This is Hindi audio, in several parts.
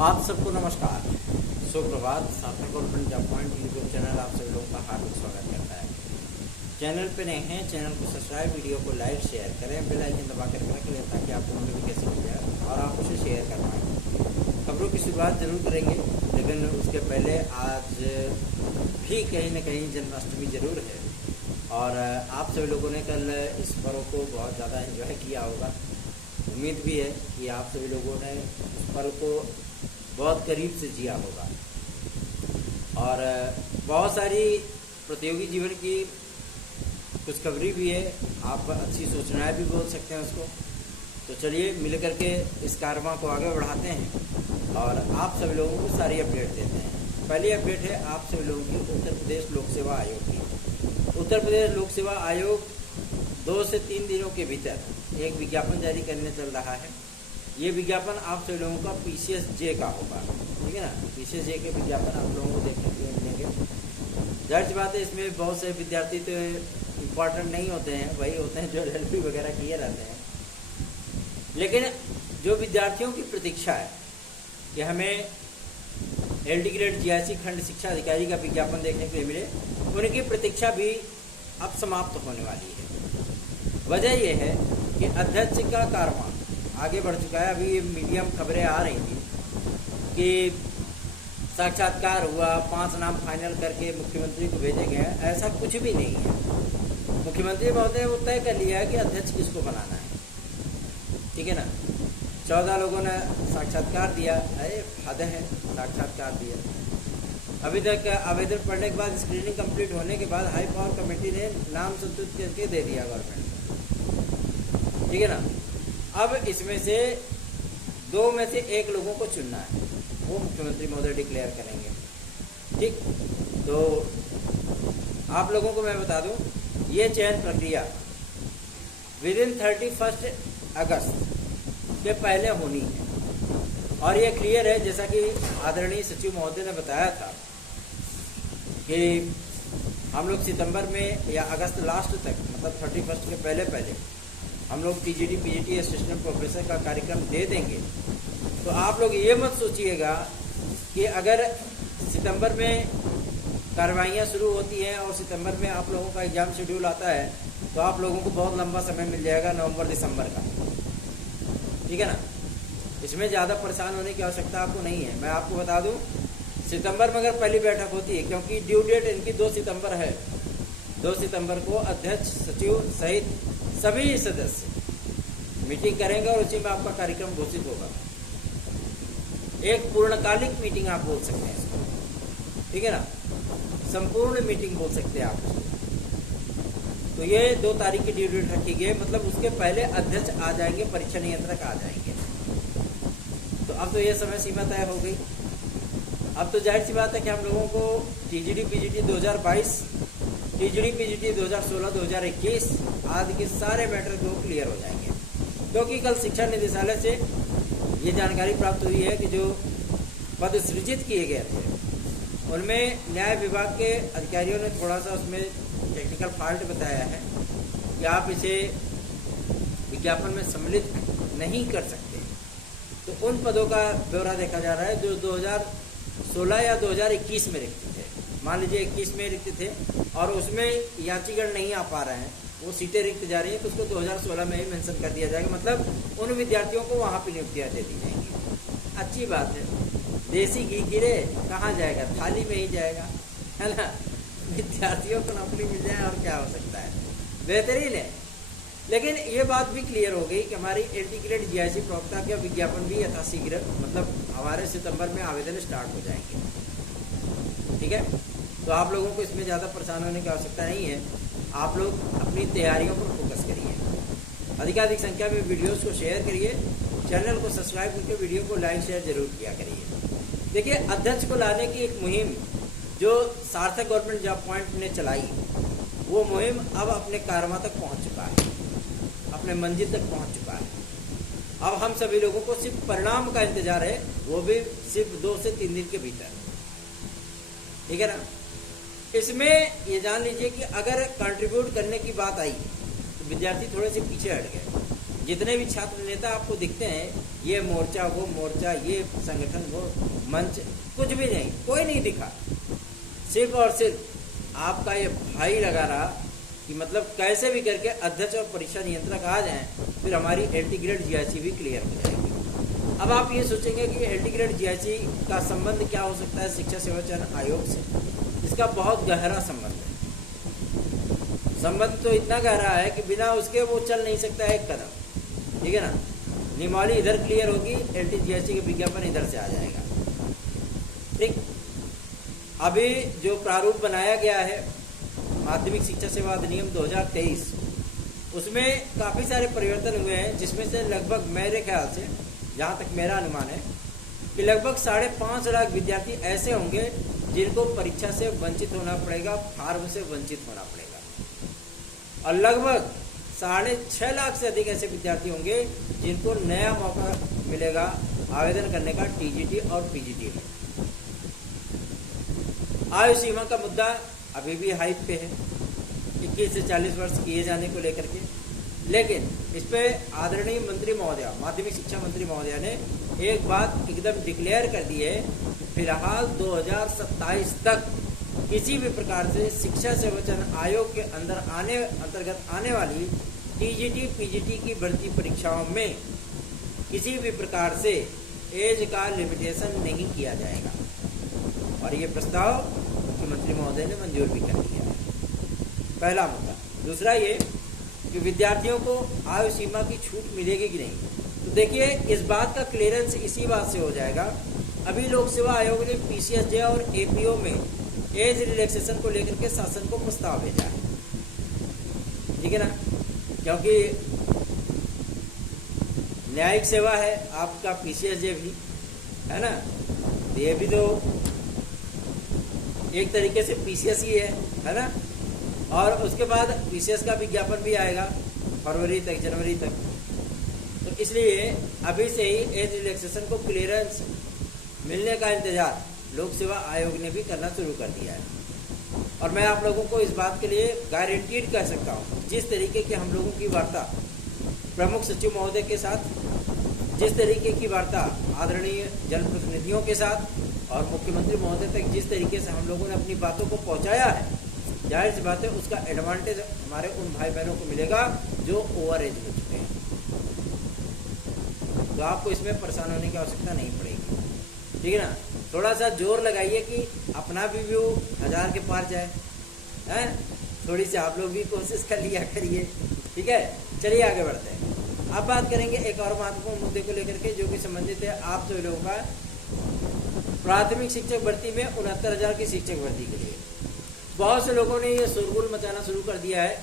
आप सबको नमस्कार, सुप्रभात। सार्थक government job point YouTube channel आप सभी लोगों का हार्दिक स्वागत करता है। चैनल पे नए हैं, चैनल को सब्सक्राइब, वीडियो को लाइक शेयर करें, बेल आइकन दबा कर रख लें ताकि आपको नोटिफिकेशन मिल जाए और आप उसे शेयर कर पाएँ। खबरों की शुरुआत जरूर करेंगे, लेकिन उसके पहले आज भी कहीं न कहीं जन्माष्टमी जरूर है और आप सभी लोगों ने कल इस पर्व को बहुत ज़्यादा एंजॉय किया होगा। उम्मीद भी है कि आप सभी लोगों ने इस पर्व को बहुत करीब से जिया होगा और बहुत सारी प्रतियोगी जीवन की खुशखबरी भी है। आप अच्छी सूचनाएं भी बोल सकते हैं उसको। तो चलिए मिल करके इस कार्यक्रम को आगे बढ़ाते हैं और आप सभी लोगों को सारी अपडेट देते हैं। पहली अपडेट है आप सभी लोगों की उत्तर प्रदेश लोक सेवा आयोग की। उत्तर प्रदेश लोक सेवा आयोग 2 से 3 दिनों के भीतर एक विज्ञापन जारी करने चल रहा है। ये विज्ञापन आप सभी लोगों का PCSJ का होगा, ठीक है ना। PCSJ के विज्ञापन आप लोगों को देखने के लिए मिलेंगे। जाहिर सी बात है, इसमें बहुत से विद्यार्थी तो इम्पॉर्टेंट नहीं होते हैं, वही होते हैं जो LLB वगैरह किए रहते हैं। लेकिन जो विद्यार्थियों की प्रतीक्षा है कि हमें LD ग्रेड GIC खंड शिक्षा अधिकारी का विज्ञापन देखने के लिए मिले, उनकी प्रतीक्षा भी अब समाप्त होने वाली है। वजह यह है कि अध्यक्ष का कार्यकाल आगे बढ़ चुका है। अभी ये मीडिया में खबरें आ रही थी कि साक्षात्कार हुआ, 5 नाम फाइनल करके मुख्यमंत्री को भेजे गए। ऐसा कुछ भी नहीं है। मुख्यमंत्री महोदय ने तय कर लिया है कि अध्यक्ष किसको बनाना है, ठीक है ना। 14 लोगों ने साक्षात्कार दिया, अरे हद है, साक्षात्कार दिया। अभी तक आवेदन पढ़ने के बाद स्क्रीनिंग कंप्लीट होने के बाद हाई पावर कमेटी ने नाम संतुष्ट करके दे दिया गवर्नमेंट, ठीक है ना। अब इसमें से 2 में से 1 लोगों को चुनना है, वो मुख्यमंत्री महोदय डिक्लेयर करेंगे, ठीक। तो आप लोगों को मैं बता दूं, ये चयन प्रक्रिया विदिन 31 अगस्त के पहले होनी है और ये क्लियर है, जैसा कि आदरणीय सचिव महोदय ने बताया था कि हम लोग सितंबर में या अगस्त लास्ट तक, मतलब 31 के पहले हम लोग TGT PGT असिस्टेंट प्रोफेसर का कार्यक्रम दे देंगे। तो आप लोग ये मत सोचिएगा कि अगर सितंबर में कार्रवाइयाँ शुरू होती हैं और सितंबर में आप लोगों का एग्ज़ाम शेड्यूल आता है तो आप लोगों को बहुत लंबा समय मिल जाएगा नवंबर दिसंबर का, ठीक है ना। इसमें ज़्यादा परेशान होने की आवश्यकता आपको नहीं है। मैं आपको बता दूं, सितंबर में अगर पहली बैठक होती है, क्योंकि ड्यू डेट इनकी 2 सितंबर है, 2 सितंबर को अध्यक्ष, सचिव सहित सभी सदस्य मीटिंग करेंगे और उसी में आपका कार्यक्रम घोषित होगा। एक पूर्णकालिक मीटिंग आप बोल सकते हैं इसको, ठीक है ना, संपूर्ण मीटिंग बोल सकते हैं आप। तो ये 2 तारीख की ड्यू डेट रखी गई, मतलब उसके पहले अध्यक्ष आ जाएंगे, परीक्षा नियंत्रक आ जाएंगे। तो अब तो ये समय सीमा तय हो गई। अब तो जाहिर सी बात है कि हम लोगों को TGT PGT 2022, TGT PGT 2016, 2021 आदि के सारे मैटर जो क्लियर हो जाएंगे, क्योंकि कल शिक्षा निदेशालय से ये जानकारी प्राप्त हुई है कि जो पद सृजित किए गए थे उनमें न्याय विभाग के अधिकारियों ने थोड़ा सा उसमें टेक्निकल फॉल्ट बताया है कि आप इसे विज्ञापन में सम्मिलित नहीं कर सकते। तो उन पदों का ब्यौरा देखा जा रहा है जो 2016 या 2021 में रिक्त थे। मान लीजिए 21 में रिक्त थे और उसमें यात्रीगण नहीं आ पा रहे हैं, वो सीटें रिक्त जा रही हैं, तो उसको 2016 में ही मेंशन कर दिया जाएगा। मतलब उन विद्यार्थियों को वहाँ पर नियुक्तियाँ दे दी जाएंगी। अच्छी बात है। देसी घी गिरे कहाँ जाएगा, थाली में ही जाएगा, है ना। विद्यार्थियों को नौकरी मिल जाए और क्या हो सकता है, बेहतरीन है। लेकिन ये बात भी क्लियर हो गई कि हमारी LD ग्रेड GIC प्रवक्ता के विज्ञापन भी यथाशीघ्र, मतलब हमारे सितंबर में आवेदन स्टार्ट हो जाएंगे, ठीक है। तो आप लोगों को इसमें ज़्यादा परेशान होने की आवश्यकता नहीं है। आप लोग अपनी तैयारियों पर फोकस करिए, अधिकाधिक संख्या में वीडियोस को शेयर करिए, चैनल को सब्सक्राइब करके वीडियो को लाइक शेयर जरूर किया करिए। देखिए, अध्यक्ष को लाने की एक मुहिम जो सार्थक गवर्नमेंट जॉब पॉइंट ने चलाई, वो मुहिम अब अपने कारमा तक पहुंच चुका है, अपने मंजिल तक पहुंच चुका है। अब हम सभी लोगों को सिर्फ परिणाम का इंतजार है, वो भी सिर्फ 2 से 3 दिन के भीतर, ठीक है ना। इसमें ये जान लीजिए कि अगर कंट्रीब्यूट करने की बात आई तो विद्यार्थी थोड़े से पीछे हट गए। जितने भी छात्र नेता आपको दिखते हैं, ये मोर्चा वो मोर्चा, ये संगठन वो मंच, कुछ भी नहीं, कोई नहीं दिखा। सिर्फ और सिर्फ आपका ये भाई लगा रहा कि मतलब कैसे भी करके अध्यक्ष और परीक्षा नियंत्रक आ जाएं, फिर हमारी एलटी ग्रेड जीआईसी भी क्लियर हो जाएगी। अब आप ये सोचेंगे कि एलटी ग्रेड जीआईसी का संबंध क्या हो सकता है शिक्षा सेवा चयन आयोग से। इसका बहुत गहरा संबंध है। संबंध तो इतना गहरा है कि बिना उसके वो चल नहीं सकता है एक कदम, ठीक है ना। नियमावली इधर क्लियर होगी, एलटी जीआईसी का विज्ञापन इधर से आ जाएगा। ठीक, अभी जो प्रारूप बनाया गया है माध्यमिक शिक्षा सेवा अधिनियम 2023, उसमें काफ़ी सारे परिवर्तन हुए हैं, जिसमें से लगभग मेरे ख्याल से, जहाँ तक मेरा अनुमान है, कि लगभग 5.5 लाख विद्यार्थी ऐसे होंगे जिनको परीक्षा से वंचित होना पड़ेगा, फार्म से वंचित होना पड़ेगा, और लगभग 6.5 लाख से अधिक ऐसे विद्यार्थी होंगे जिनको नया मौका मिलेगा आवेदन करने का टीजीटी और पीजीटी में। आयु सीमा का मुद्दा अभी भी हाइट पे है, 21 से 40 वर्ष किए जाने को लेकर के, लेकिन इस पे आदरणीय मंत्री महोदया, माध्यमिक शिक्षा मंत्री महोदया ने एक बात एकदम डिक्लेयर कर दी है कि फिलहाल 2027 तक किसी भी प्रकार से शिक्षा सेवा चयन आयोग के अंतर्गत आने वाली टीजीटी पीजीटी की भर्ती परीक्षाओं में किसी भी प्रकार से एज का लिमिटेशन नहीं किया जाएगा, और ये प्रस्ताव मुख्यमंत्री महोदय ने मंजूर भी कर दिया है। पहला मुद्दा। दूसरा ये कि विद्यार्थियों को आयु सीमा की छूट मिलेगी कि नहीं, तो देखिए इस बात का क्लियरेंस इसी बात से हो जाएगा। अभी लोक सेवा आयोग ने पीसीएसजे और एपीओ में एज रिलैक्सेशन को लेकर के शासन को प्रस्ताव भेजा है, ठीक है ना, क्योंकि न्यायिक सेवा है आपका पीसीएसजे भी, है ना, तो ये भी तो एक तरीके से पीसीएस ही है ना, और उसके बाद पीसीएस का विज्ञापन भी आएगा फरवरी तक, जनवरी तक। तो इसलिए अभी से ही एज रिलैक्सेशन को क्लियरेंस मिलने का इंतजार लोक सेवा आयोग ने भी करना शुरू कर दिया है। और मैं आप लोगों को इस बात के लिए गारंटीड कह सकता हूँ, जिस तरीके की हम लोगों की वार्ता प्रमुख सचिव महोदय के साथ, जिस तरीके की वार्ता आदरणीय जनप्रतिनिधियों के साथ और मुख्यमंत्री महोदय तक जिस तरीके से हम लोगों ने अपनी बातों को पहुंचाया है, जाहिर सी बात है उसका एडवांटेज हमारे उन भाई बहनों को मिलेगा जो ओवर एज हो चुके हैं। तो आपको इसमें परेशान होने की आवश्यकता नहीं पड़ेगी, ठीक है ना। थोड़ा सा जोर लगाइए कि अपना भी व्यू 1000 के पार जाए, हैं, थोड़ी सी आप लोग भी कोशिश कर लिया करिए, ठीक है। चलिए आगे बढ़ते हैं। अब बात करेंगे एक और महत्वपूर्ण मुद्दे को लेकर के, जो कि संबंधित है आप सभी लोगों का प्राथमिक शिक्षक भर्ती में 69,000 की शिक्षक भर्ती के लिए। बहुत से लोगों ने ये शोरगुल मचाना शुरू कर दिया है।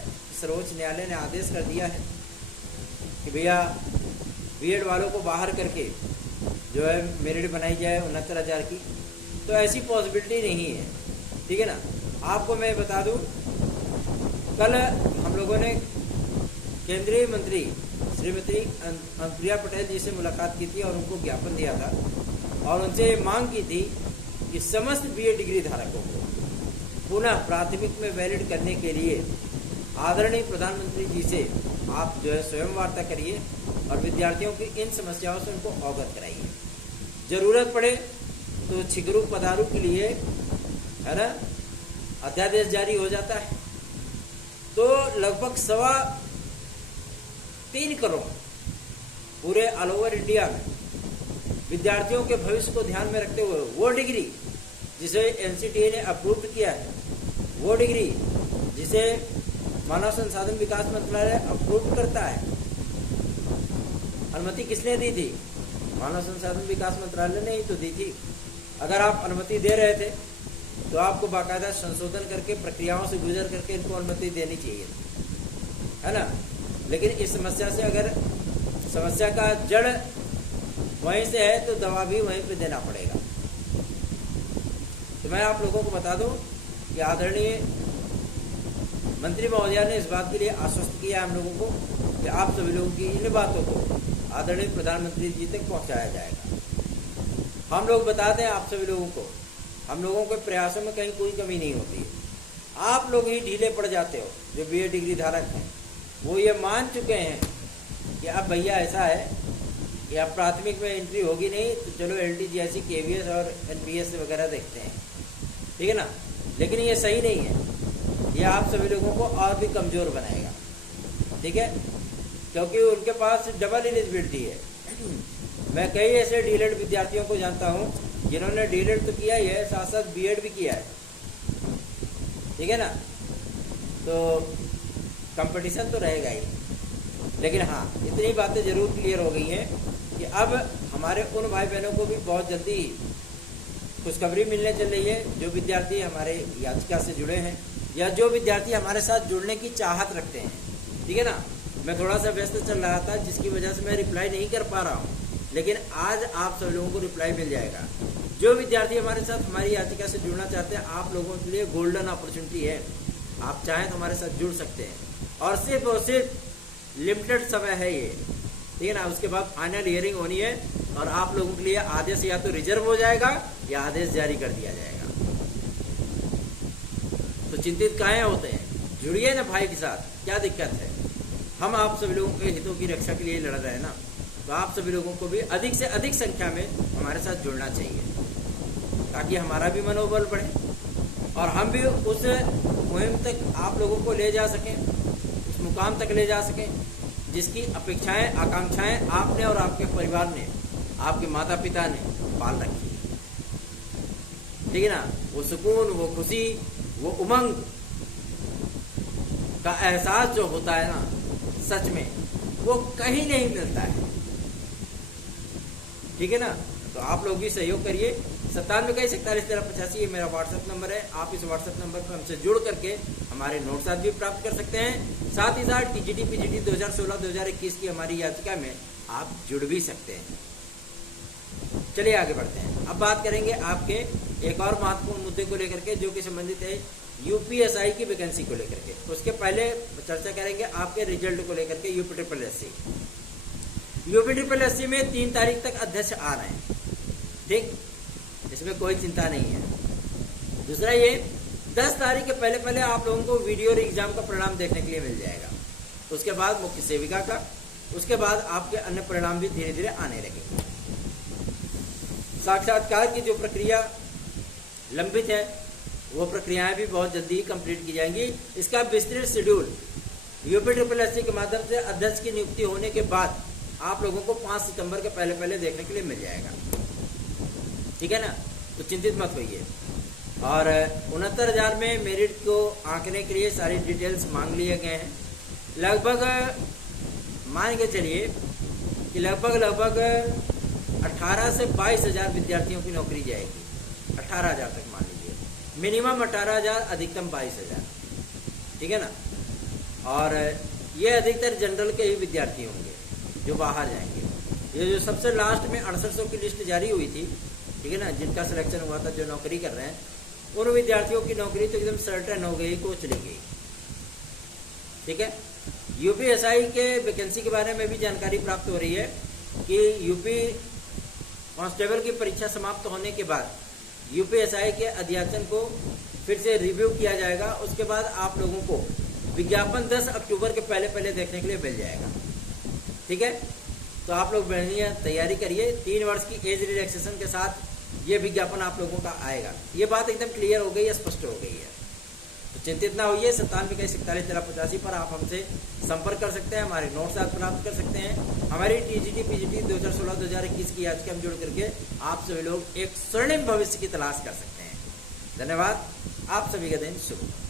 सर्वोच्च न्यायालय ने आदेश कर दिया है कि भैया बीएड वालों को बाहर करके जो है मेरिट बनाई जाए 69,000 की, तो ऐसी पॉसिबिलिटी नहीं है, ठीक है ना। आपको मैं बता दूं, कल हम लोगों ने केंद्रीय मंत्री श्रीमती अनुप्रिया पटेल जी से मुलाकात की थी और उनको ज्ञापन दिया था और उनसे मांग की थी कि समस्त बीएड डिग्री धारकों को पुनः प्राथमिक में वैलिड करने के लिए आदरणीय प्रधानमंत्री जी से आप जो है स्वयं वार्ता करिए और विद्यार्थियों की इन समस्याओं से उनको अवगत कराइए। जरूरत पड़े तो छिगरू पधारू के लिए, है ना, अध्यादेश जारी हो जाता है। तो लगभग 3.25 करोड़ पूरे ऑल ओवर इंडिया में विद्यार्थियों के भविष्य को ध्यान में रखते हुए वो डिग्री जिसे एनसीटीए ने अप्रूव किया है, वो डिग्री जिसे मानव संसाधन विकास मंत्रालय अप्रूव करता है, अनुमति किसने दी थी? मानव संसाधन विकास मंत्रालय ने ही तो दी थी। अगर आप अनुमति दे रहे थे तो आपको बाकायदा संशोधन करके प्रक्रियाओं से गुजर करके इनको अनुमति देनी चाहिए, है ना। लेकिन इस समस्या से अगर समस्या का जड़ वहीं से है तो दवा भी वहीं पे देना पड़ेगा। तो मैं आप लोगों को बता दूं कि आदरणीय मंत्री महोदया ने इस बात के लिए आश्वस्त किया हम लोगों को कि आप सभी लोगों की इन बातों को आदरणीय प्रधानमंत्री जी तक पहुंचाया जाएगा। हम लोग बता दें आप सभी लोगों को, हम लोगों के प्रयासों में कहीं कोई कमी नहीं होती है। आप लोग ही ढीले पड़ जाते हो। जो बीए डिग्री धारक हैं वो ये मान चुके हैं कि अब भैया ऐसा है कि अब प्राथमिक में एंट्री होगी नहीं, तो चलो LTGIC, KVS और NPS वगैरह देखते हैं, ठीक है ना। लेकिन ये सही नहीं है, ये आप सभी लोगों को और भी कमज़ोर बनाएगा, ठीक है, क्योंकि उनके पास डबल एलिजिबिलिटी है। मैं कई ऐसे डीलेड विद्यार्थियों को जानता हूँ जिन्होंने डीलेड तो किया ही है, साथ साथ BEd भी किया है, ठीक है ना। तो कंपटीशन तो रहेगा ही, लेकिन हाँ इतनी बातें जरूर क्लियर हो गई हैं कि अब हमारे उन भाई बहनों को भी बहुत जल्दी खुशखबरी मिलने चल रही है, जो विद्यार्थी हमारे याचिका से जुड़े हैं या जो विद्यार्थी हमारे साथ जुड़ने की चाहत रखते हैं, ठीक है ना। मैं थोड़ा सा व्यस्त चल रहा था, जिसकी वजह से मैं रिप्लाई नहीं कर पा रहा हूँ, लेकिन आज आप सब लोगों को रिप्लाई मिल जाएगा। जो विद्यार्थी हमारे साथ हमारी याचिका से जुड़ना चाहते हैं, आप लोगों के लिए गोल्डन अपॉर्चुनिटी है, आप चाहें तो हमारे साथ जुड़ सकते हैं, और सिर्फ लिमिटेड समय है ये, ठीक है ना। उसके बाद फाइनल हियरिंग होनी है और आप लोगों के लिए आदेश या तो रिजर्व हो जाएगा या आदेश जारी कर दिया जाएगा। तो चिंतित काहे होते हैं, जुड़िए ना भाई के साथ, क्या दिक्कत है। हम आप सभी लोगों के हितों की रक्षा के लिए लड़ रहे हैं ना, तो आप सभी लोगों को भी अधिक से अधिक संख्या में हमारे साथ जुड़ना चाहिए, ताकि हमारा भी मनोबल बढ़े और हम भी उस मुहिम तक आप लोगों को ले जा सकें, उस मुकाम तक ले जा सकें जिसकी अपेक्षाएं आकांक्षाएं आपने और आपके परिवार ने, आपके माता पिता ने पाल रखी है, ठीक है ना। वो सुकून, वो खुशी, वो उमंग का एहसास जो होता है ना, सच में वो कहीं नहीं मिलता है, ठीक है ना। तो आप लोग भी सहयोग करिए। 9721411385 ये मेरा व्हाट्सएप नंबर है। आप इस व्हाट्सएप नंबर पर हमसे जुड़ करके हमारे नोट्स भी प्राप्त कर सकते हैं। साथ ही साथ TGT PGT 2016-2021 की हमारी याचिका में आप जुड़ भी सकते हैं। चलिए आगे बढ़ते हैं। अब बात करेंगे आपके एक और महत्वपूर्ण मुद्दे को लेकर के, जो कि संबंधित है UPSI की वैकेंसी को लेकर के। उसके पहले चर्चा करेंगे आपके रिजल्ट को लेकर के। UPSSC में 3 तारीख तक अध्यक्ष आ रहे हैं, ठीक, इसमें कोई चिंता नहीं है। दूसरा ये 10 तारीख के पहले पहले आप लोगों को वीडियो और एग्जाम का परिणाम देखने के लिए मिल जाएगा। उसके बाद मुख्य सेविका का, उसके बाद आपके अन्य परिणाम भी धीरे धीरे आने लगेंगे। साक्षात्कार की जो प्रक्रिया लंबित है, वो प्रक्रियाएं भी बहुत जल्दी कंप्लीट की जाएंगी। इसका विस्तृत शेड्यूल UPSSC के माध्यम से अध्यक्ष की नियुक्ति होने के बाद आप लोगों को 5 सितंबर के पहले पहले देखने के लिए मिल जाएगा, ठीक है ना। तो चिंतित मत होइए। और 69,000 में मेरिट को आंकने के लिए सारी डिटेल्स मांग लिए गए हैं। लगभग मान के चलिए कि लगभग 18 से 22,000 विद्यार्थियों की नौकरी जाएगी। 18,000 तक मान लीजिए, मिनिमम 18,000, अधिकतम 22,000, ठीक है ना। और ये अधिकतर जनरल के ही विद्यार्थी होंगे जो बाहर जाएंगे। ये जो सबसे लास्ट में 6800 की लिस्ट जारी हुई थी, ठीक है ना, जिनका सिलेक्शन हुआ था, जो नौकरी कर रहे हैं, उन विद्यार्थियों की नौकरी तो एकदम सर्टेन हो गई, को चली गई, ठीक है। UPSI के वैकेंसी के बारे में भी जानकारी प्राप्त हो रही है कि यूपी कांस्टेबल की परीक्षा समाप्त होने के बाद UPSI के अध्याचन को फिर से रिव्यू किया जाएगा। उसके बाद आप लोगों को विज्ञापन 10 अक्टूबर के पहले पहले देखने के लिए मिल जाएगा, ठीक है। तो आप लोग बढ़िया तैयारी करिए। 3 वर्ष की एज रिलैक्सेशन के साथ ये विज्ञापन आप लोगों का आएगा। ये बात एकदम क्लियर हो गई है, स्पष्ट हो गई है। तो चिंतित ना होइए। 9721411385 पर आप हमसे संपर्क कर सकते हैं, हमारे नोट्स आप प्राप्त कर सकते हैं। हमारी TGT PGT 2016-2021 की याचिका में जुड़ करके आप सभी लोग एक स्वर्णिम भविष्य की तलाश कर सकते हैं। धन्यवाद। आप सभी का दिन शुभ हो।